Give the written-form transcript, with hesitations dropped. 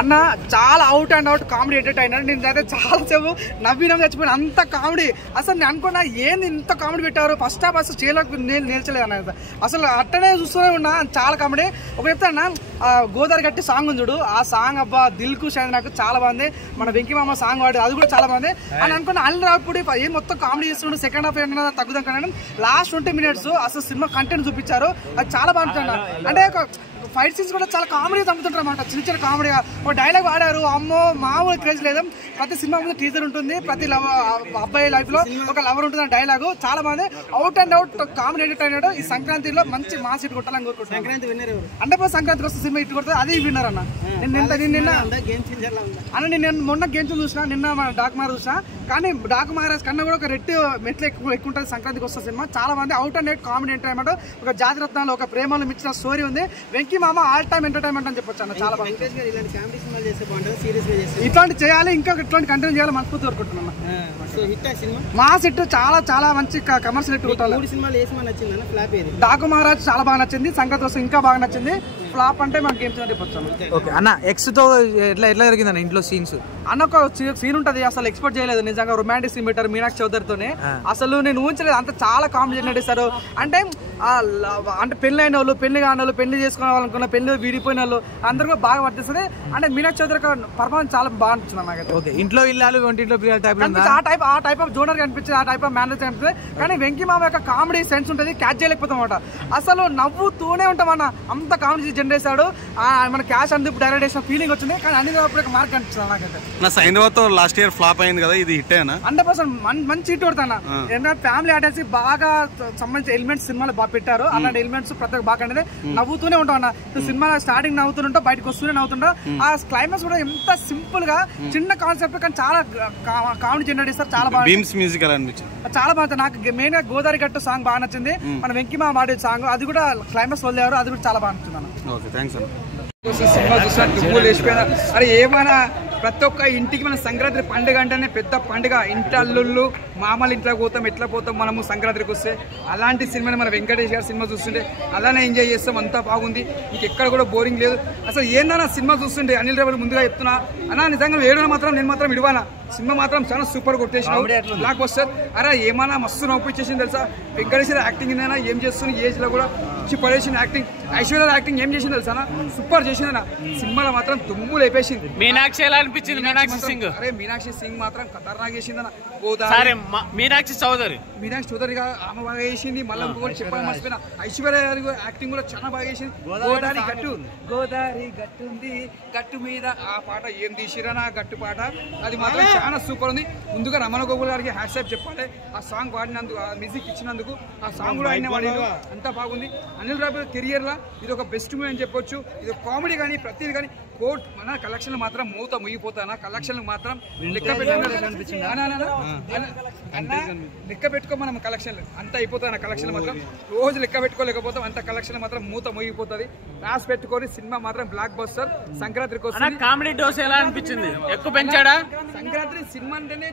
అన్న చాలా out and out comedy entertainer. నేనైతే చాలా సేపు నవ్వినం చచ్చిపోయిన అంత కామెడీ. అసలు నేను అనుకున్నా ఏంది ఇంత కామెడీ పెట్టారు. ఫస్ట్ హాఫ్ అసలు చేయలేక నేను నేర్చలేదు అన్న. అసలు అట్టనే చూస్తూనే ఉన్నా, చాలా కామెడీ. ఒక చెప్తాను గోదావరి గట్టి సాంగ్ ఉంది చూడు, ఆ సాంగ్ అబ్బా దిల్ ఖుష్ అయింది నాకు, చాలా బాగుంది. మన వెంకీ మామ సాంగ్ వాడు అది కూడా చాలా బాగుంది అని అనుకున్నా. అనిల్ రావిపూడి ఏం మొత్తం కామెడీ చేస్తుండే. సెకండ్ హాఫ్ ఏంటన్నా తగ్గుదాం కానీ లాస్ట్ 20 minutes అసలు సినిమా కంటెంట్ చూపించారు, అది చాలా బాగుంటుంది. అంటే ఫైట్ సీన్స్ కూడా చాలా కామెడీ చంపుతుంటారు అన్నమాట, చిన్న చిన్న కామెడీగా. ఒక డైలాగ్ వాడారు, అమ్మో మామూలు క్రేజ్ లేదు. ప్రతి సినిమా ముందు టీజర్ ఉంటుంది, ప్రతి అబ్బాయి లైఫ్ లో ఒక లవర్ ఉంటుంది. డైలాగ్ చాలా బాగుంది, out and out comedy entertainer. ఈ సంక్రాంతిలో మంచి మాస్ హిట్ కొట్టాలని కోరుకుంటున్నాను. అంటే సంక్రాంతికి వస్తే సినిమా హిట్ కొడుతుంది, అది విన్నర్ అన్న. నేను మొన్న గేమ్స్ చూసిన, నిన్న మన డాక్ మహారాజ్ చూసిన. కానీ డాక్ మహారాజ్ కన్నా కూడా ఒక రెట్టు మెట్లు ఎక్కువ ఉంటుంది సంక్రాంతికి వస్తే సినిమా. చాలా మంది out and out comedy entertainment, ఒక జాతిరత్నాలు, ఒక ప్రేమలు మించిన స్టోరీ ఉంది. వెంకీ మామ ఆల్ టైమ్ ఎంటర్టైన్మెంట్ అని చెప్పొచ్చు అన్న. చాలా బాగుంది. ఇట్లాంటి చేయాలి, ఇంకా ఇట్లాంటి కంటిన్యూ చేయాలి మనస్ఫూర్తి కోరుకుంటున్నాను. మాస్ హిట్, చాలా చాలా మంచి కమర్షియల్ హిట్ కొట్టాలి. డాకు మహారాజ్ చాలా బాగా నచ్చింది, సంక్రాంతి వస్తే ఇంకా బాగా నచ్చింది. ఫ్లాప్ అంటే మనకి గేమ్స్ అని చెప్పొచ్చు అన్న. ఎక్స్ తో ఎట్లా జరిగింది అన్న ఇంట్లో సీన్స్? అన్న ఒక సీన్ ఉంటది, అసలు ఎక్స్పెక్ట్ చేయలేదు నిజంగా. రొమాంటిక్ సీన్ పెట్టారు మీనాక్షి చౌదరితోనే, అసలు నేను ఊహించలేదు అంత చాలా కామెడీ నటిస్తారు. అంటే పెళ్లి అయిన వాళ్ళు, పెళ్లి కాని వాళ్ళు, పెళ్లి చేసుకోవాలనుకున్న, పెళ్లి విడిపోయిన వాళ్ళు అందరూ కూడా బాగా వర్తిస్తుంది. అంటే మీనాక్షి చౌదరి పర్ఫార్మెన్స్ చాలా బాగా నచ్చింది నాకైతే. ఇంట్లో ఇల్లాలు వంటింట్లో ఆ టైప్ ఆఫ్ జోనర్ కనిపించింది, ఆ టైప్ ఆఫ్ మేనేజ్ కనిపిస్తుంది. కానీ వెంకీ మామ యొక్క కామెడీ సెన్స్ ఉంటుంది, క్యాచ్ చేయలేకపోతాం అన్నమాట. అసలు నవ్వుతూనే ఉంటామన్న, అంత కామెడీ జనరేట్ చేశాడు. మన క్యాష్ అందు డైరెక్ట్ చేసిన ఫీలింగ్ వచ్చింది. కానీ అన్ని మార్క్ కనిపిస్తుంది నాకైతే. సైంధవతో లాస్ట్ ఇయర్ ఫ్లాప్ అయింది కదా, ఇది హిట్ అయినా 100% మంచి హిట్ కొడతాను. ఎందుకంటే ఫ్యామిలీ అటాచ్ బాగా సంబంధించిన ఎలిమెంట్స్ సినిమాలో బాగా పెట్టారు. అలాంటి ఎలిమెంట్స్ ప్రతి ఒక్క బాగా అనేది నవ్వుతూనే ఉంటాం అన్న. సినిమా స్టార్టింగ్ నవ్వుతుంటా, బయటకు వస్తూనే నవ్వుతుంటా. ఆ క్లైమాక్స్ కూడా ఎంత సింపుల్ గా చిన్న కాన్సెప్ట్ కానీ చాలా కామెడీ జనరేట్ చేస్తారు. చాలా బాగా మ్యూజిక్ అనిపించింది, చాలా బాగుంది. నాకు మెయిన్ గా గోదావరి గట్టు సాంగ్ బాగా నచ్చింది. మన వెంకీ మామ పాడే సాంగ్ అది కూడా క్లైమాక్స్ వదిలేవారు, అది కూడా చాలా బాగా నచ్చింది అన్న. సినిమా చూసిన దుమ్ములు వేసిపోయినా. అరే ఏమైనా ప్రతి ఒక్క ఇంటికి మన సంక్రాంతి పండుగ అంటేనే పెద్ద పండుగ. ఇంటి అల్లుళ్ళు మామూలు ఇంట్లోకి పోతాం, ఎట్లా పోతాం మనము సంక్రాంతికి వస్తే. అలాంటి సినిమాని మన వెంకటేష్ గారి సినిమా చూస్తుంటే అలానే ఎంజాయ్ చేస్తాం, అంతా బాగుంది. మీకు ఎక్కడ కూడా బోరింగ్ లేదు. అసలు ఏందన్నా సినిమా చూస్తుంటే అనిల్ రావిపూడి ముందుగా చెప్తున్నా అన్నా, నిజంగా ఏడో మాత్రం నేను మాత్రం ఇడవానా. సినిమా మాత్రం చాలా సూపర్ కొట్టేసినావు, బ్లాక్ బస్టర్. అరే ఏమన్నా మస్తు నవ్వుపించేసింది తెలుసా. వెంకటేష్ యాక్టింగ్ ఏదైనా ఏం చేస్తుంది, ఏజ్ లో కూడా ఇచ్చి పడేసిన యాక్టింగ్. ఐశ్వర్య యాక్టింగ్ ఏం చేసింది తెలుసా, సూపర్ చేసిందన్న. సినిమాలో మాత్రం దుమ్ము లేపేసింది. మీనాక్షి ఎలా అనిపించింది? మీనాక్షి సింగ్, అరే మీనాక్షి సింగ్ మాత్రం ఖతర్నాక్ చేసిందన్న. మీనాక్షి చౌదరిగా ఆమె బాగా చేసింది. మళ్ళీ ఇంకోటి చెప్పాలని మర్చిపోయినా, ఐశ్వర్య గారి యాక్టింగ్ కూడా చాలా బాగా చేసింది. గోదావరి గట్టు ఉంది, గట్టు మీద ఆ పాట ఏం తీసిరనా, గట్టు పాట అది మాత్రం చాలా సూపర్ ఉంది. ముందుగా రమణ గోగుల్ గారికి హ్యాట్సాప్ చెప్పాలి. ఆ సాంగ్ పాడినందుకు, ఆ మ్యూజిక్ ఇచ్చినందుకు, ఆ సాంగ్ కూడా ఆయన వాడి అంతా బాగుంది. అనిల్ రావిపూడి కెరియర్ లా ఇది ఒక బెస్ట్ మూవీ అని చెప్పొచ్చు. ఇది కామెడీ కానీ ప్రతిది కానీ కోట్ మన కలెక్షన్లు మాత్రం మూత ముగిపోతానా. కలెక్షన్లు మాత్రం లెక్క లెక్క పెట్టుకో మనం. కలెక్షన్లు అంత అయిపోతాయి. కలెక్షన్లు మాత్రం రోజు లెక్క పెట్టుకోలేకపోతాం, అంత కలెక్షన్ మాత్రం మూత ముగిపోతుంది. రాసి పెట్టుకొని సినిమా మాత్రం బ్లాక్ బస్టర్. సంక్రాంతికి వస్తుంది. కామెడీ డోస్ ఎలా అనిపించింది? ఎక్కువ పెంచాడా? సంక్రాంతి సినిమా అంటేనే